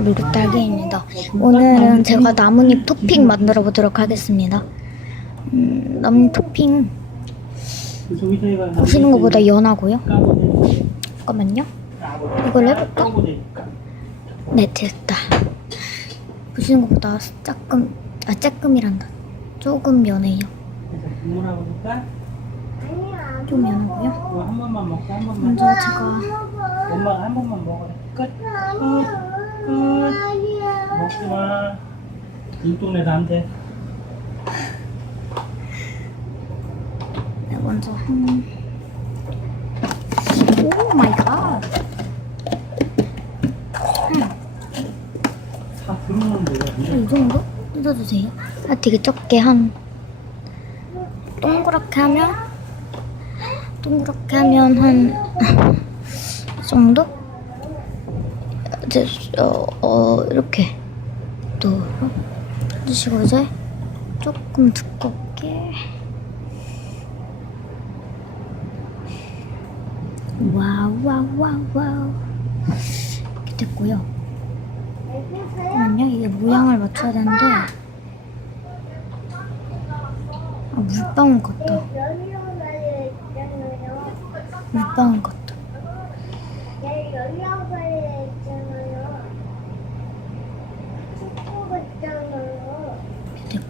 미루딸기입니다. 오늘은 제가 나뭇잎 토핑 만들어 보도록 하겠습니다. 음, 나뭇잎 토핑 보시는 것보다 연하고요. 잠깐만요. 이걸 해볼까? 네, 됐다. 보시는 것보다 조금, 아, 조금이란다. 조금 연해요. 좀 연하고요. 먼저 제가 엄마가 한 번만 먹어라 끝 끝, 끝 먹지 마 눈동네 나한테 네, 먼저 한. 오 마이 갓. 다 들어오는데 왜이 정도? 뜯어주세요. 아, 되게 적게 한 동그랗게 하면 동그랗게 하면 한 이 정도? 이제 어, 어 이렇게 또 해주시고 이제 조금 두껍게 와우 와우 와우 와우 이렇게 됐고요. 잠깐만요. 이게 모양을 맞춰야 되는데 아, 물방울 같다. 물방울 같다.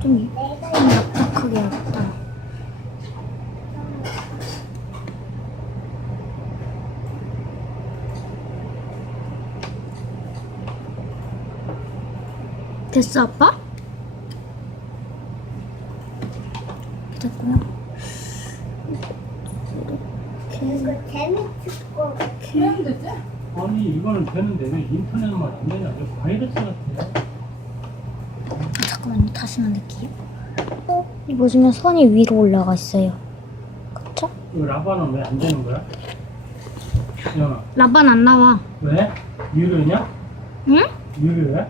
좀 납작하게 해야겠다. 됐어, 아빠? 됐고요. 그냥 됐지? 아니 이거는 되는데 왜 인터넷만 안 되냐 왜 바이러스 같아 잠깐만요. 다시 만들게요. 이 보시면 선이 위로 올라가 있어요. 그쵸? 이거 라바는 왜 안 되는 거야? 라반 안 나와. 왜? 유료냐? 응? 유료야?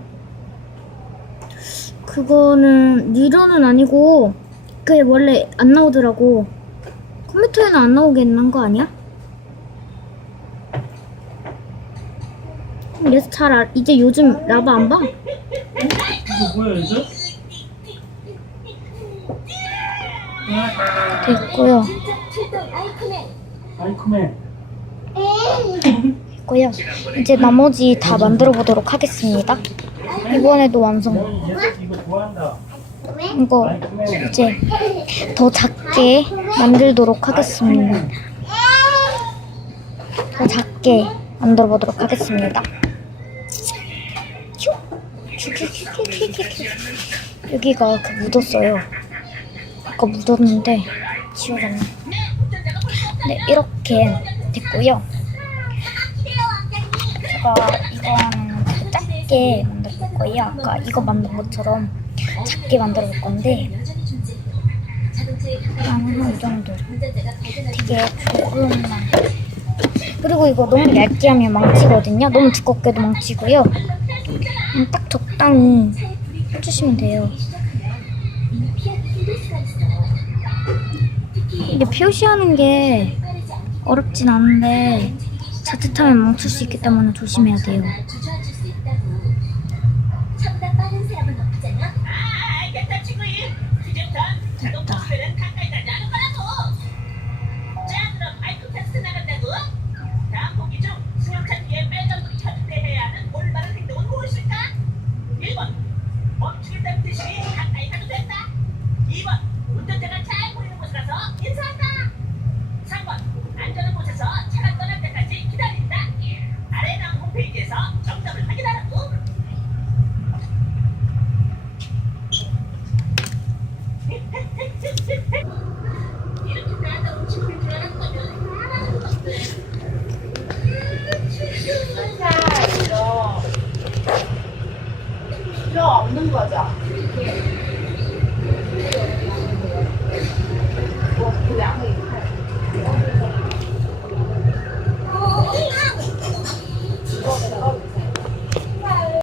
그거는 리로는 아니고 그게 원래 안 나오더라고. 컴퓨터에는 안 나오겠는 한거 아니야? 그래서 잘 알, 이제 요즘 라바 안 봐? 이거 뭐야 이제? 됐고요. 됐고요. 이제 나머지 다 만들어 보도록 하겠습니다. 이번에도 완성. 이 이거 이제 더 작게 만들도록 하겠습니다. 더 작게 만들어 보도록 하겠습니다. 여기가 그 묻었어요. 아까 묻었는데 지워졌네. 네, 이렇게 됐고요. 제가 이건 그 작게 만들 거예요. 아까 이거 만든 것처럼 작게 만들어 볼 건데 나는 한 이 정도 되게 조금만 그리고 이거 너무 얇게 하면 망치거든요 너무 두껍게도 망치고요 음, 딱 적당히 해주시면 돼요 이게 표시하는 게 어렵진 않은데 자칫하면 멈출 수 있기 때문에 조심해야 돼요 필요 없는 거죠.